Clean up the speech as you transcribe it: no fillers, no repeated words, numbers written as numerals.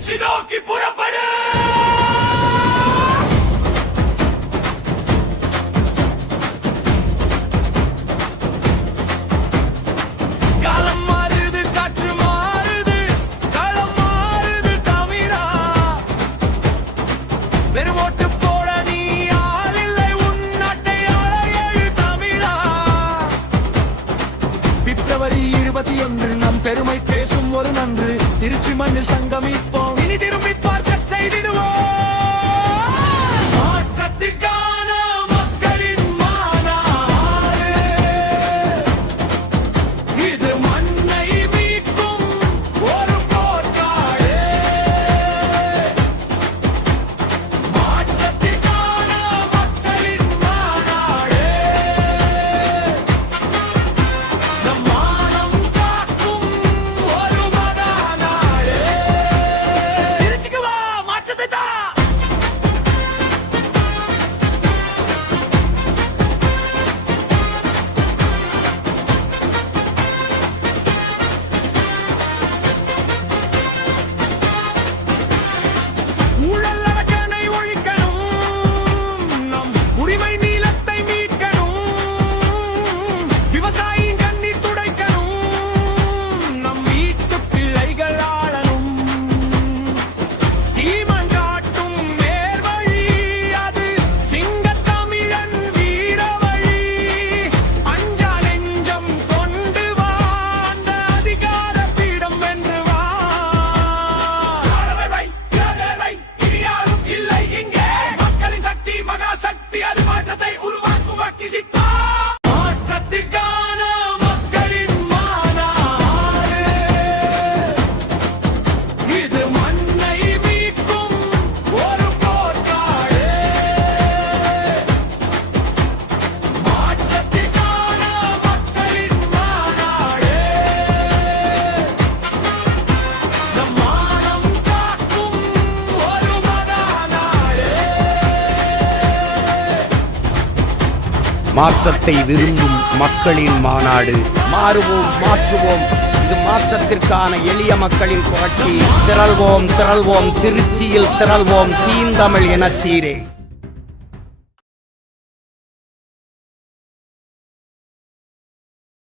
திருச்சி நோக்கி புறப்படு. காலம் மாறுது, காற்று மாறுது, களம் மாறுது தமிழா. வெறுமோட்டு போட நீ ஆள் இல்லை, உன் நாட்டை ஆள தமிழா. பிப்ரவரி 21 நம் பெருமை பேசும் ஒரு நன்று. திருச்சி மண்ணில் சங்கமிப்போம், இனி திரும்பி பார்க்க செய்திடுவோம். மாற்றத்திற்கான மக்களின் மாநாடு, இது மண்ணை மீட்கும் ஒரு போர்க்காடு. மாற்றத்திற்கான மக்களின் மாநாடு, நம் மானம் காக்கும் ஒரு மகாநாடு. திருச்சிக்கு வா, மாற்றத்தை தா. ஊழல் அடக்கனை ஒழிக்கணும், நம் உரிமை நீளத்தை மீட்கணும். விவசாயியின் கண்ணீர் துடைக்கணும், நம் வீட்டு பிள்ளைகள் ஆளணும். சீமான் காட்டும் நேர்வழி, அது சிங்கத்தமிழன் வீரவழி. அஞ்சா நெஞ்சம் கொண்டு வா, அந்த அதிகார பீடம் வென்று வா. இனி யாரும் இல்லை இங்கே, மக்களின் சக்தி மகா சக்தி, அது மாற்றத்தை உருவாக்கும் வக்கி சித்தா. மாற்றத்திற்கான மக்களின் மாநாடு, இது மண்ணை மீட்கும் ஒரு போர்க்காடு. மாற்றத்திற்கான மக்களின் மாநாடு, நம் மானம் காக்கும் ஒரு மகாநாடு. மாற்றத்தை விரும்பும் மக்களின் மாநாடு. மாறுவோம், மாற்றுவோம். இது மாற்றத்திற்கான எளிய மக்களின் புரட்சி. திரள்வோம், திரள்வோம், திருச்சியில் திரள்வோம், தீந்தமிழ் இனத்தீரே.